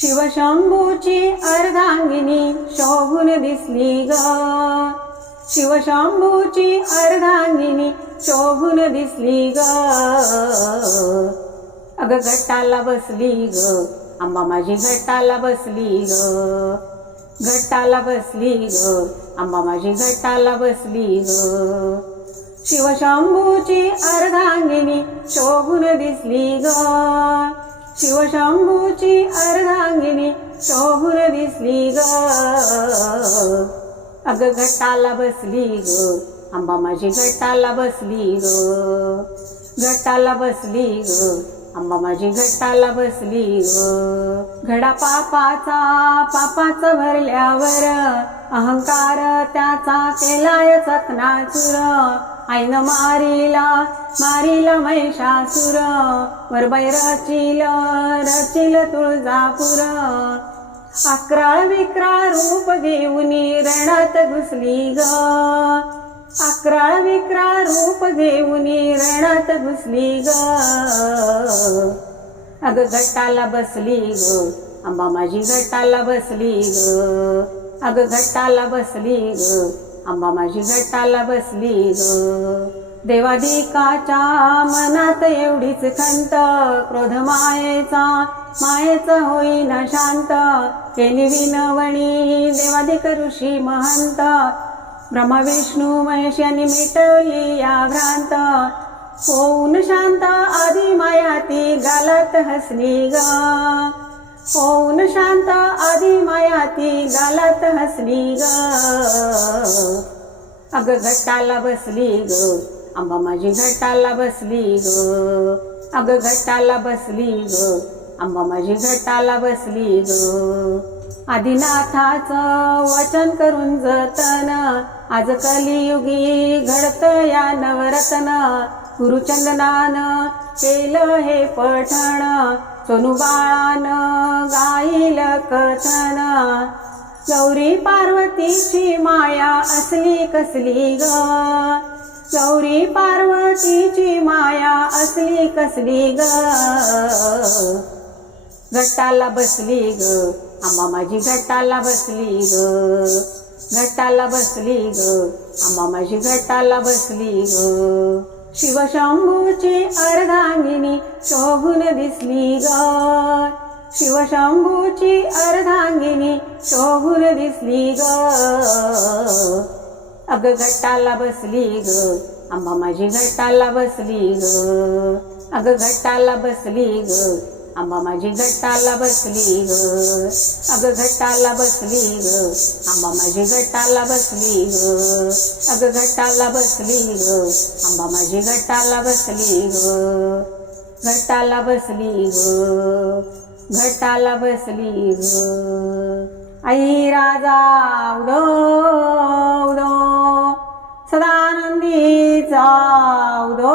शिवशंभूची अर्धांगिनी शोभून दिसली ग. शिवशंभूची अर्धांगिनी शोभून दिसली ग. अग गट्टाला बसली ग. आंबा माझी गट्टाला बसली ग. गट्टाला बसली ग. आंबा माझी गट्टाला बसली ग. शिवशंभूची अर्धांगिनी शोभून दिसली ग. शिवशंभूची अर्धांगिनी शोभून दिसली ग. अग घटाला बसली ग. आंबा माझी घटाला बसली ग. गटाला बसली ग. आंबा माझी घटाला बसली ग. घडा पापाचा पापाचा भरल्यावर अहंकार त्याचा केलाय चकनाचुर आईन मारिला मारिला महिषासुर. वरबाई रचिल रचिल तुळजापुर. अकराळ विक्राळ रूप घेऊन रणात घुसली ग. अकराळ विक्राळ रूप घेऊन रणात घुसली ग. अग गटाला बसली ग. आंबा माझी गटाला बसली ग. अग गटाला बसली ग आंबा माझी गटाला बसली ग देवाधिकाच्या मनात एवढीच खंत क्रोध मायेचा मायेचा होईना शांत. केली विनवणी देवाधिक ऋषी महंत. ब्रह्मा विष्णू महेश यांनी मिटवली या भ्रांत. होऊन शांत आधी माया ती गालात हसली ग. ती गालात हसली ग. अग घटाला बसली ग. आंबा माझी घटाला बसली ग. अग घटाला बसली ग. आंबा माझी घटाला बसली ग. आदिनाथाचं वचन करून जतन. आज कलियुगी घडत या नवरत्न. गुरुचंदनान केलं हे पठण. सोनू बाळान गाईल कथन. गौरी पार्वतीची माया असली कसली ग? गौरी पार्वतीची माया असली कसली ग? घटाला बसली ग. आम्हा माझी घटाला बसली ग. घटाला बसली ग. आम्हा माझी घटाला बसली ग. शिवशंभूची अर्धांगिनी शोभून दिसली ग. शिवशंभूची अर्धांगिनी शोभून दिसली ग. अग गटाला बसली ग. आंबा माझी गटाला बसली ग. अग गटाला बसली ग. आंबा माझी गटाला बसली ग. अग घट्टाला बसली ग. आंबा माझी गटाला बसली ग. अग घट्टाला बसली ग. आंबा माझी गटाला बसली ग. गटाला बसली ग. घटाला बसली ग. आई राजा उदो उदो सदानंदीचा उदो